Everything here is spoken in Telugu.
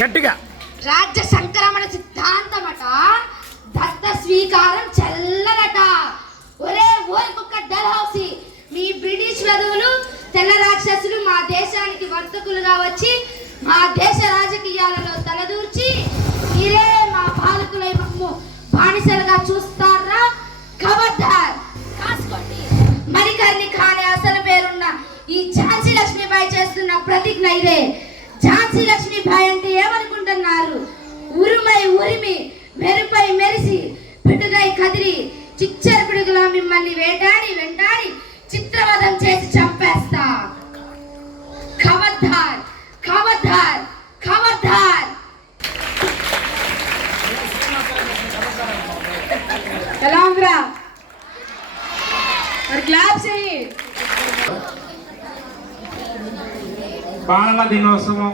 గట్టిగా రాజ్య సంక్రమణ సిద్ధాంతమట, దత్త స్వీకారం చెల్లరట. ఒరే ఓరికొక్క డల్హౌసీ, మీ బ్రిటిష్ వధువులు తెల్ల రాక్షసులు మా దేశానికి వర్తకులుగా వచ్చి మా దేశ రాజకీయాలలో తలదూర్చి మీరే మా పాలకులై మమ్ము బానిసలుగా చూస్తారా? ఖబర్దార్ కాసుకోండి. మణికర్ణిక అనే అసలు పేరున్న ఈ ఝాన్సీ లక్ష్మీబాయి చేస్తున్న ప్రతిజ్ఞ ఇదే. ఝాన్సీ లక్ష్మీబాయి అంటే ఏమనుకుంటున్నారు? ఉరుమై ఉరిమి, మెరుపై మెరిసి, పిడుగై కదిరి, చిచ్చర పిడుగులా మిమ్మల్ని వెంటాడి చిత్రవధం చేసి చంపేస్తా. ఖబర్దార్ ఖబర్దార్ ఖబర్దార్. ఎలా ఉందిరా? మరి క్లాప్ చేయి. బాలల దినోత్సవం